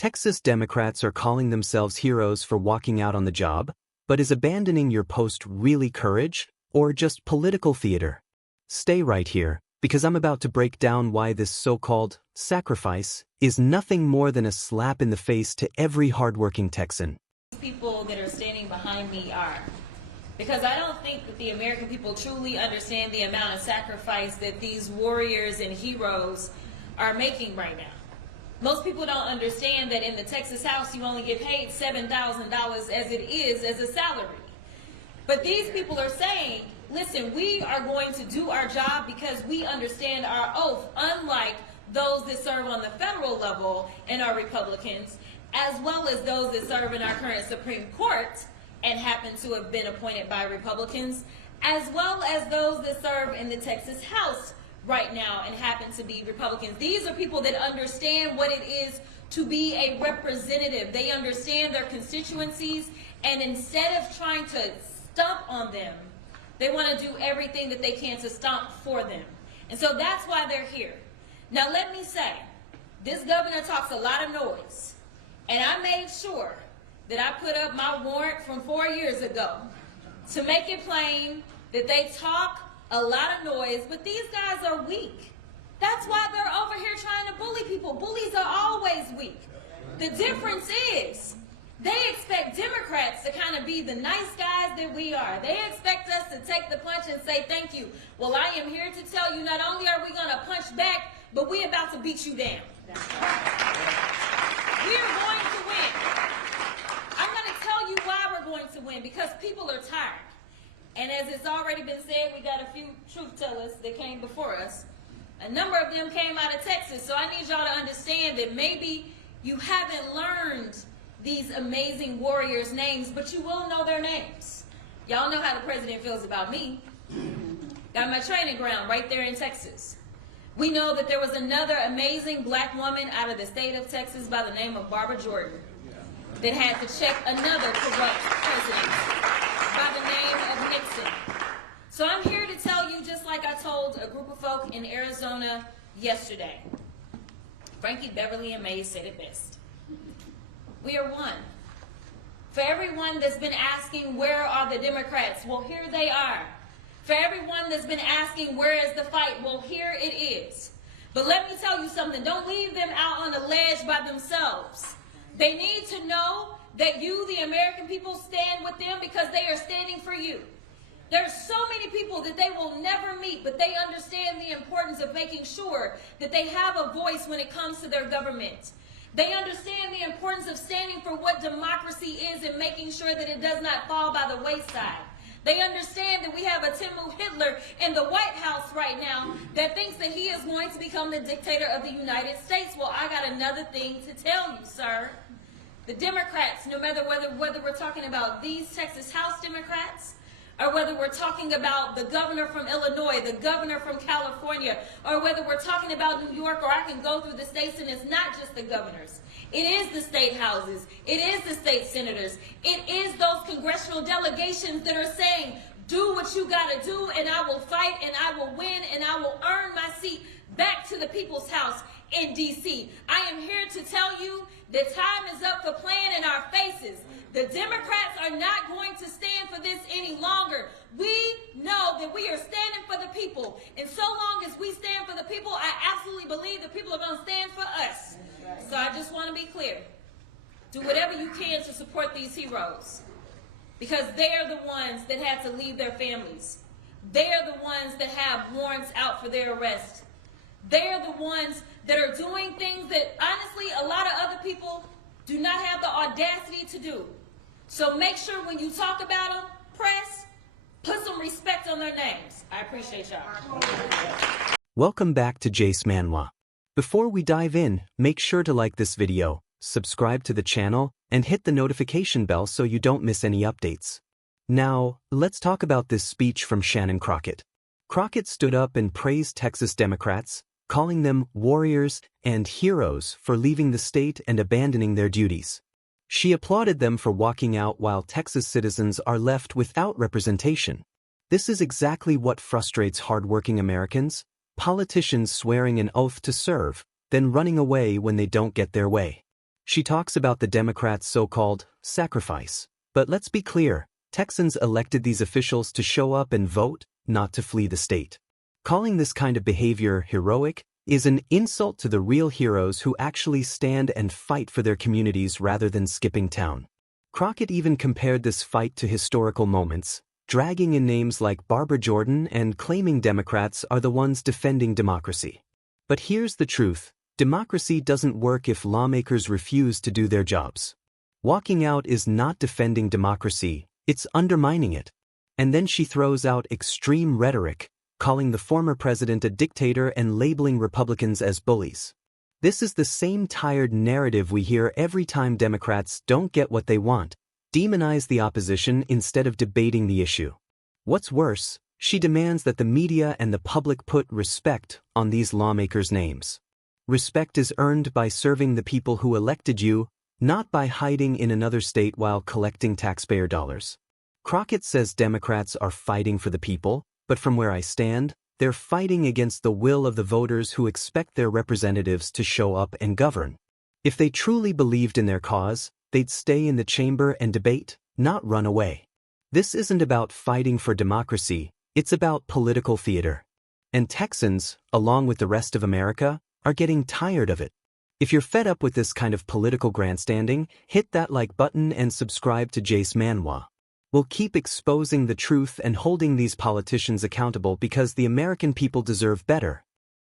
Texas Democrats are calling themselves heroes for walking out on the job, but is abandoning your post really courage, or just political theater? Stay right here, because I'm about to break down why this so-called sacrifice is nothing more than a slap in the face to every hardworking Texan. People that are standing behind me are. Because I don't think that the American people truly understand the amount of sacrifice that these warriors and heroes are making right now. Most people don't understand that in the Texas House you only get paid $7,000 as it is as a salary. But these people are saying, listen, we are going to do our job because we understand our oath, unlike those that serve on the federal level and are Republicans, as well as those that serve in our current Supreme Court and happen to have been appointed by Republicans, as well as those that serve in the Texas House right now and happen to be Republicans. These are people that understand what it is to be a representative. They understand their constituencies, and instead of trying to stomp on them, they want to do everything that they can to stomp for them. And so that's why they're here. Now let me say, this governor talks a lot of noise, and I made sure that I put up my warrant from 4 years ago to make it plain that they talk a lot of noise, but these guys are weak. That's why they're over here trying to bully people. Bullies are always weak. The difference is they expect Democrats to kind of be the nice guys that we are. They expect us to take the punch and say thank you. Well, I am here to tell you, not only are we going to punch back, but we're about to beat you down. We are going to win. I'm going to tell you why we're going to win, because people are tired. And as it's already been said, we got a few truth tellers that came before us. A number of them came out of Texas, so I need y'all to understand that maybe you haven't learned these amazing warriors' names, but you will know their names. Y'all know how the president feels about me. Got my training ground right there in Texas. We know that there was another amazing black woman out of the state of Texas by the name of Barbara Jordan that had to check another corrupt president by the name of Nixon. So I'm here to tell you, just like I told a group of folk in Arizona yesterday. Frankie, Beverly, and Mays said it best. We are one. For everyone that's been asking, where are the Democrats? Well, here they are. For everyone that's been asking, where is the fight? Well, here it is. But let me tell you something. Don't leave them out on a ledge by themselves. They need to know that you, the American people, stand with them because they are standing for you. There's so many people that they will never meet, but they understand the importance of making sure that they have a voice when it comes to their government. They understand the importance of standing for what democracy is and making sure that it does not fall by the wayside. They understand that we have a Temu Hitler in the White House right now that thinks that he is going to become the dictator of the United States. Well, I got another thing to tell you, sir. The Democrats, no matter whether we're talking about these Texas House Democrats, or whether we're talking about the governor from Illinois, the governor from California, or whether we're talking about New York, or I can go through the states, and it's not just the governors. It is the state houses. It is the state senators. It is those congressional delegations that are saying, do what you got to do, and I will fight, and I will win, and I will earn my seat back to the people's house in D.C. I am here to tell you that time is up for playing in our faces. The Democrats are not going to stand for this any longer. We know that we are standing for the people. And so long as we stand for the people, I absolutely believe the people are going to stand for us. So I just want to be clear. Do whatever you can to support these heroes, because they are the ones that had to leave their families. They are the ones that have warrants out for their arrest. They are the ones that are doing things that, honestly, a lot of other people do not have the audacity to do. So make sure when you talk about them, press, put some respect on their names. I appreciate y'all. Welcome back to Manhwa. Before we dive in, make sure to like this video, subscribe to the channel, and hit the notification bell so you don't miss any updates. Now, let's talk about this speech from Jasmine Crockett. Crockett stood up and praised Texas Democrats, calling them warriors and heroes for leaving the state and abandoning their duties. She applauded them for walking out while Texas citizens are left without representation. This is exactly what frustrates hardworking Americans: politicians swearing an oath to serve, then running away when they don't get their way. She talks about the Democrats' so-called sacrifice. But let's be clear, Texans elected these officials to show up and vote, not to flee the state. Calling this kind of behavior heroic is an insult to the real heroes who actually stand and fight for their communities rather than skipping town. Crockett even compared this fight to historical moments, dragging in names like Barbara Jordan and claiming Democrats are the ones defending democracy. But here's the truth. Democracy doesn't work if lawmakers refuse to do their jobs. Walking out is not defending democracy, it's undermining it. And then she throws out extreme rhetoric, calling the former president a dictator and labeling Republicans as bullies. This is the same tired narrative we hear every time Democrats don't get what they want, demonize the opposition instead of debating the issue. What's worse, she demands that the media and the public put respect on these lawmakers' names. Respect is earned by serving the people who elected you, not by hiding in another state while collecting taxpayer dollars. Crockett says Democrats are fighting for the people, but from where I stand, they're fighting against the will of the voters who expect their representatives to show up and govern. If they truly believed in their cause, they'd stay in the chamber and debate, not run away. This isn't about fighting for democracy, it's about political theater. And Texans, along with the rest of America, are getting tired of it. If you're fed up with this kind of political grandstanding, hit that like button and subscribe to Manhwa. We'll keep exposing the truth and holding these politicians accountable because the American people deserve better.